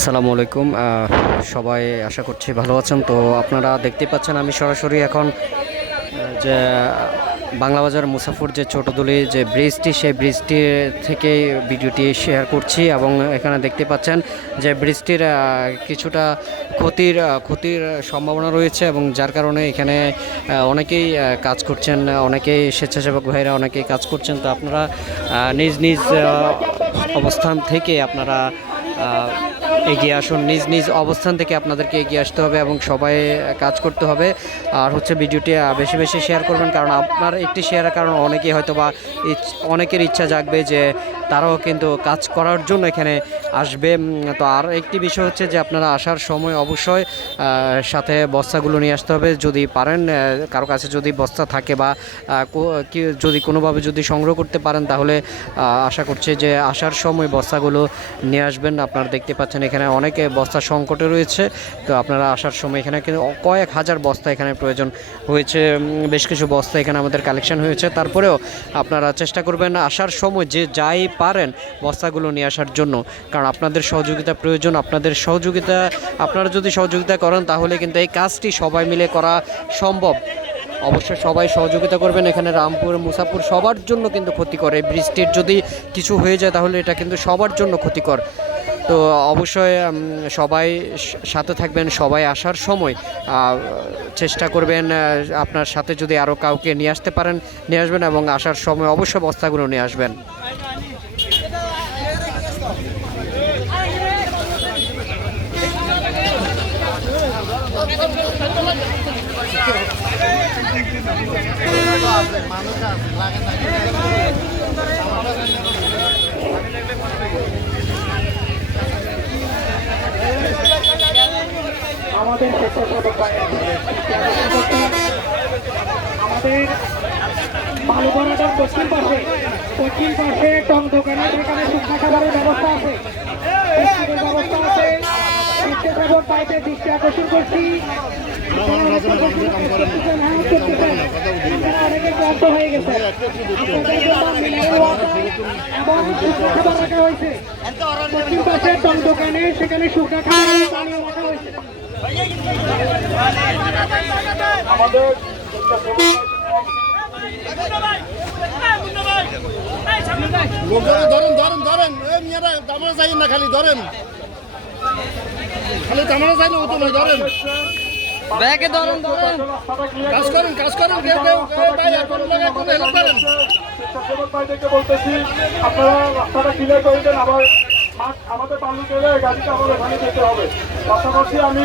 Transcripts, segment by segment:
আসসালামু আলাইকুম। সবাই আশা করছি ভালো আছেন। তো আপনারা দেখতে পাচ্ছেন আমি সরাসরি এখন যে বাংলা বাজার মুসাফর যে ছোটদুলি যে ব্রিজটি, সেই ব্রিজটি থেকে ভিডিওটি শেয়ার করছি এবং এখানে দেখতে পাচ্ছেন যে ব্রিজটির কিছুটা ক্ষতির ক্ষতির সম্ভাবনা রয়েছে এবং যার কারণে এখানে অনেকেই কাজ করছেন, অনেকেই স্বেচ্ছাসেবক ভাইরা অনেকেই কাজ করছেন। তো আপনারা নিজ নিজ অবস্থান থেকে আপনারা এগিয়ে আসুন। নিজ নিজ অবস্থান থেকে আপনাদেরকে এগিয়ে আসতে হবে এবং সবাই কাজ করতে হবে। আর হচ্ছে ভিডিওটি বেশি বেশি শেয়ার করবেন কারণ আপনার একটি শেয়ারের কারণে অনেকেই হয়তো বা অনেকের ইচ্ছা জাগবে যে তারাও কিন্তু কাজ করার জন্য এখানে আসবে। তো আর একটি বিষয় হচ্ছে যে আপনারা আসার সময় অবশ্যই সাথে বস্তাগুলো নিয়ে আসতে হবে। যদি পারেন কারও কাছে যদি বস্তা থাকে বা যদি কোনোভাবে যদি সংগ্রহ করতে পারেন, তাহলে আশা করছি যে আসার সময় বস্তাগুলো নিয়ে আসবেন। আপনারা দেখতে পাচ্ছেন এখানে অনেকে বস্তা সংকটে রয়েছে। তো আপনারা আসার সময় এখানে কিন্তু কয়েক হাজার বস্তা এখানে প্রয়োজন হয়েছে। বেশ কিছু বস্তা এখানে আমাদের কালেকশন হয়েছে। তারপরেও আপনারা চেষ্টা করবেন আসার সময় যে যাই পারেন বস্তাগুলো নিয়ে আসার জন্য। কারণ আপনাদের সহযোগিতা প্রয়োজন। আপনাদের সহযোগিতা, আপনারা যদি সহযোগিতা করেন তাহলে কিন্তু এই কাজটি সবাই মিলে করা সম্ভব। অবশ্যই সবাই সহযোগিতা করবেন। এখানে রামপুর, মুসাপুর সবার জন্য কিন্তু ক্ষতিকর। এই বৃষ্টির যদি কিছু হয়ে যায় তাহলে এটা কিন্তু সবার জন্য ক্ষতিকর। তো অবশ্যই সবাই সাথে থাকবেন, সবাই আসার সময় চেষ্টা করবেন আপনার সাথে যদি আরও কাউকে নিয়ে আসতে পারেন, নিয়ে আসবেন এবং আসার সময় অবশ্যই বস্তাগুলো নিয়ে আসবেন। আমাদের স্বেচ্ছাসেবক আমাদের পাশে দক্ষিণ পাশে টং দোকানে সেখানে শুকনো ব্যবস্থা আছে ব্যবস্থা আছে দৃষ্টি আকর্ষণ করছি অনেকে ক্লান্ত হয়ে গেছে খাবার হয়েছে পাশে টং দোকানে সেখানে শুকনো খাবার হয়েছে আমাদের লোকজন ধরেন ধরেন ধরেন। এ মিয়ারা দামরা যাই না খালি ধরেন। খালি দামরা যাই না ও তো নয় ধরেন। ব্যাগে ধরুন ধরুন। কাজ করেন কাজ করেন কেউ কেউ ভাই এখন লাগায় কোনো হেল্প করেন। স্বেচ্ছাসেবক ভাইদেরকে বলতেছি আপনারা রাস্তাটা ক্লিয়ার করে দেন আবার আমাদের বালু গেলে গাড়িটা আবার ওখানে যেতে হবে। পাশাপাশি আমি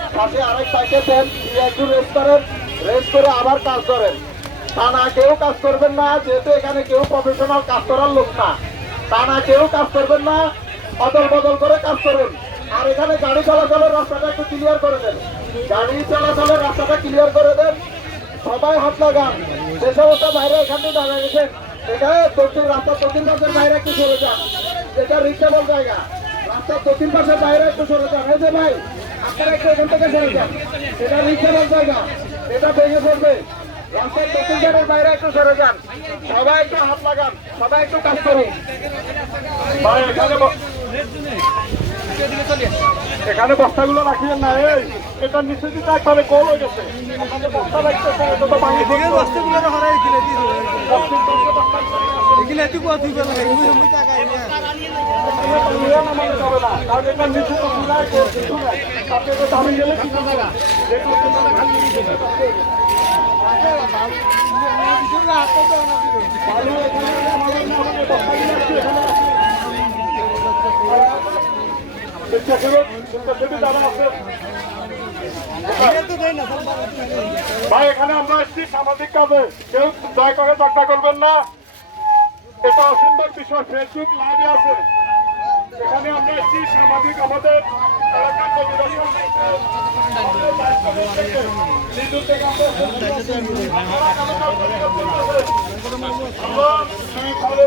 পাশে আরেক পাইকে দেন দিয়ে একটু রেস্ট করেন রেস্ট করে আবার কাজ করেন। তা না, কেউ কাজ করবেন না, যেহেতু এখানে কেউ প্রফেশনাল কাজ করার লোক না। তা না, কেউ কাজ করবেন না অদল বদল করে কাজ করুন। আর এখানে গাড়ি চলাচলের রাস্তাটা একটু ক্লিয়ার করে দেন। গাড়ি চলাচলের রাস্তাটা ক্লিয়ার করে দেন। সবাই হাত লাগান। যে সমস্ত বাইরে এখান দাঁড়িয়ে গেছেন। এটা দক্ষিণ, রাস্তার দক্ষিণ পাশের বাইরে একটু সরে যান। এটা রিক্সেবল জায়গা। রাস্তার দক্ষিণ পাশের বাইরে একটু সরে যান। এই যে ভাই আপনারা একটু এখান থেকে সরে যান। এটা রিক্সেবল জায়গা। এটা ভেঙে পড়বে। রাস্তার বাইরে একটু সরে যান। সবাই একটু হাত লাগান। সবাই একটু কাজ করুন। এখানে বস্তাগুলো রাখিয়েন না এই এটা নিচে দিতে একবারে গোল হয়ে গেছে। বস্তা লাগতেছে এটা তো ভাঙে বস্তাগুলো হারাই দিলে নিচে ভাই এখানে আমরা এসেছি সামাজিক কাজে। কেউ দয়া করে চাকরা করবেন না। এটা অসম্ভব বিষয় ফেসবুক লাইভে আছে। এখানে আমরা একটি সামাজিক আমাদের এলাকার আমরা